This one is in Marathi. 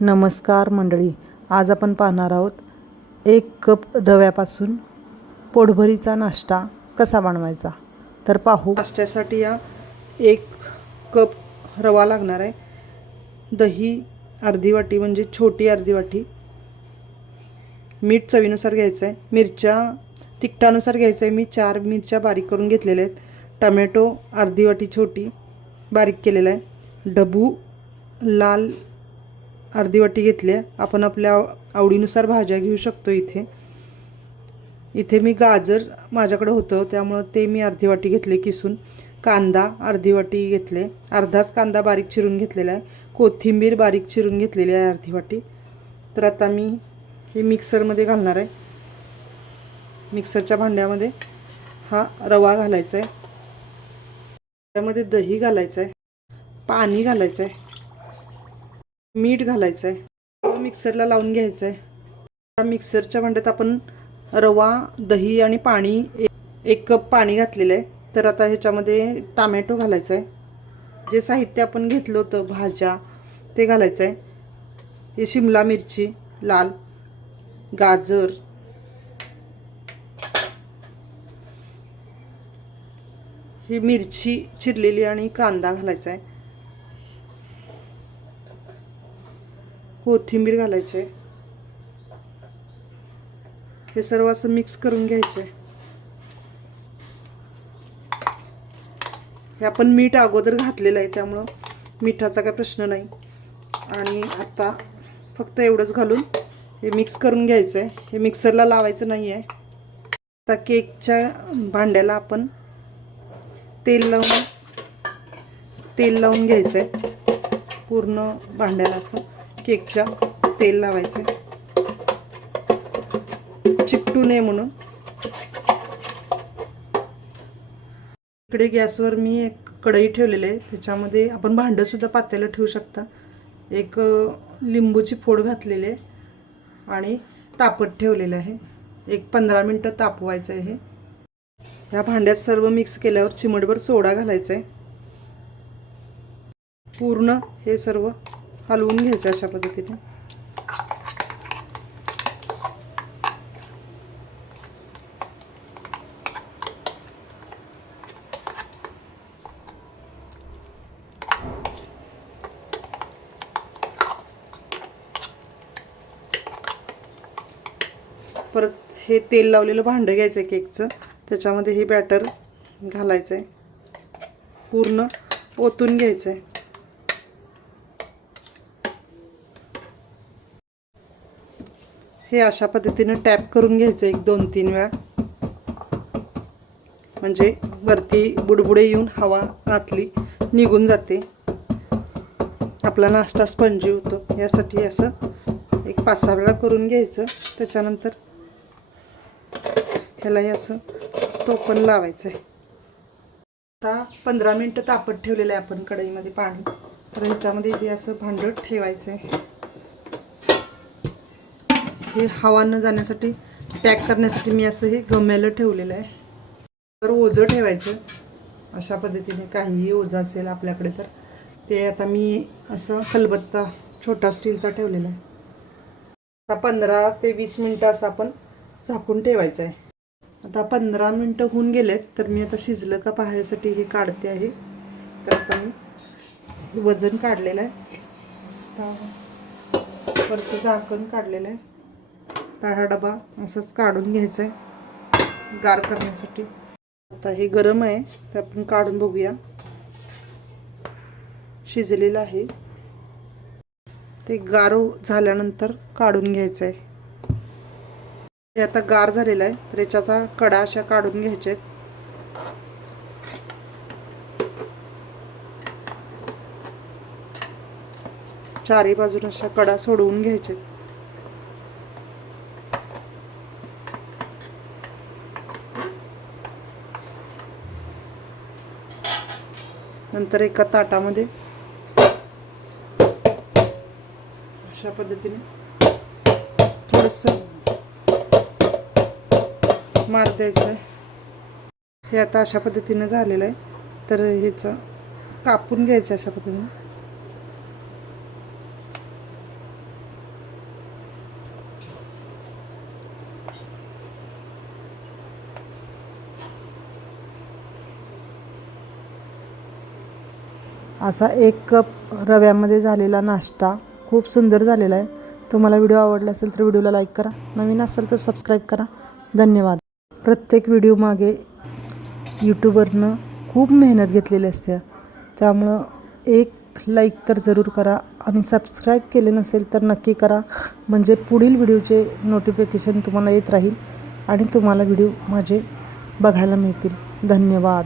नमस्कार मंडळी आज आपण पाहणार आहोत एक कप रव्यापासून पोटभरीचा नाश्ता कसा बनवायचा? तर पाहू. नाश्त्यासाठी या एक कप रवा लागणार आहे. दही अर्धी वाटी म्हणजे छोटी अर्धी वाटी. मीठ चवीनुसार घ्यायचं आहे मिरच्या तिखटानुसार घ्यायचं आहे मी चार मिरच्या बारीक करून घेतलेल्या आहेत. टमॅटो अर्धी वाटी छोटी बारीक केलेला आहे. डबू लाल अर्धी वाटी घेतली आहे. आपण आपल्या आव- आवडीनुसार भाज्या घेऊ शकतो इथे. इथे मी गाजर माझ्याकडे होतं त्यामुळं ते मी अर्धी वाटी घेतले किसून. कांदा अर्धी वाटी घेतले. अर्धाच कांदा बारीक चिरून घेतलेला आहे. कोथिंबीर बारीक चिरून घेतलेली आहे अर्धी वाटी. तर आता मी हे मिक्सरमध्ये घालणार आहे. मिक्सरच्या भांड्यामध्ये हा रवा घालायचा आहे. त्यामध्ये दही घालायचं आहे. पाणी घालायचं आहे. मीठ घालायचं आहे मिक्सरला लावून घ्यायचं आहे त्या मिक्सरच्या भांड्यात आपण रवा दही आणि पाणी एक कप पाणी घातलेलं आहे तर आता ह्याच्यामध्ये टामॅटो घालायचं आहे जे साहित्य आपण घेतलं होतं भाज्या ते घालायचं आहे हे शिमला मिरची लाल गाजर ही मिरची चिरलेली आणि कांदा घालायचा आहे कोथिंबीर घालायचे. हे सर्व असं मिक्स करून घ्यायचे. हे आपण मीठ अगोदर घातलेलं आहे त्यामुळं मिठाचा काय प्रश्न नाही. आणि आता फक्त एवढंच घालून हे मिक्स करून घ्यायचं आहे हे मिक्सरला लावायचं नाही आहे. आता केकच्या भांड्याला आपण तेल लावून तेल लावून घ्यायचं आहे पूर्ण भांड्याला असं. केकच्या तेल लावायचं. चिकटू नये म्हणून. इकडे गॅसवर मी एक कढई ठेवलेली आहे. त्याच्यामध्ये आपण भांडंसुद्धा पात्याला ठेवू शकता. एक लिंबूची फोड घातलेली आहे आणि तापत ठेवलेलं आहे. एक पंधरा मिनटं तापवायचं आहे हे. ह्या भांड्यात सर्व मिक्स केल्यावर चिमटभर सोडा घालायचा आहे. पूर्ण हे सर्व हलवून घ्यायचं अशा पद्धतीने. परत हे तेल लावलेलं भांडं घ्यायचं आहे केकचं. त्याच्यामध्ये हे बॅटर घालायचं आहे पूर्ण ओतून घ्यायचं आहे हे अशा पद्धतीनं टॅप करून घ्यायचं एक दोन तीन वेळा. म्हणजे वरती बुडबुडे येऊन हवा आतली निघून जाते. आपला नाश्ता स्पंजी होतो. यासाठी असं एक पाच सहा वेळा करून घ्यायचं. त्याच्यानंतर ह्यालाही असं टोपण लावायचं आहे आता पंधरा मिनटं तापत ठेवलेलं आहे आपण कढईमध्ये पाणी. तर ह्याच्यामध्ये हे असं भांडं ठेवायचं आहे हे हवा न जाण्यासाठी पॅक करण्यासाठी मी असं हे गम्याला ठेवलेलं आहे. तर ओझं ठेवायचं अशा पद्धतीने. काहीही ओझं असेल आपल्याकडे तर. ते आता मी असं खलबत्ता छोटा स्टीलचा ठेवलेला आहे. आता पंधरा ते वीस मिनटं असं आपण झाकून ठेवायचं आहे. आता पंधरा मिनटं होऊन गेलेत तर मी आता शिजलं का पाहायसाठी हे काढते आहे. तर आता मी वजन काढलेलं आहे. आता वरचं झाकण काढलेलं आहे. आता हा डबा असंच काढून घ्यायचा आहे गार करण्यासाठी. आता हे गरम आहे ते आपण काढून बघूया. शिजलेलं आहे. ते गार झाल्यानंतर काढून घ्यायचं आहे हे आता गार झालेलं आहे तर याच्याचा कडा अशा काढून घ्यायच्या आहेत चारी बाजून अशा कडा सोडवून घ्यायचे नंतर एका ताटामध्ये अशा पद्धतीने थोडंसं मार द्यायचं आहे हे आता अशा पद्धतीनं झालेलं आहे. तर ह्याचं कापून घ्यायचं अशा पद्धतीने. असा एक कप रव्यामध्ये झालेला नाश्ता खूप सुंदर झालेला आहे. तुम्हाला व्हिडिओ आवडला असेल तर व्हिडिओला लाईक करा. नवीन असेल तर सबस्क्राईब करा. धन्यवाद. प्रत्येक व्हिडिओ मागे यूट्यूबरनं खूप मेहनत घेतलेली असते. त्यामुळं एक लाईक तर जरूर करा आणि सबस्क्राईब केले नसेल तर नक्की करा. म्हणजे पुढील व्हिडिओचे नोटिफिकेशन तुम्हाला येत राहील आणि तुम्हाला व्हिडिओ माझे बघायला मिळतील. धन्यवाद.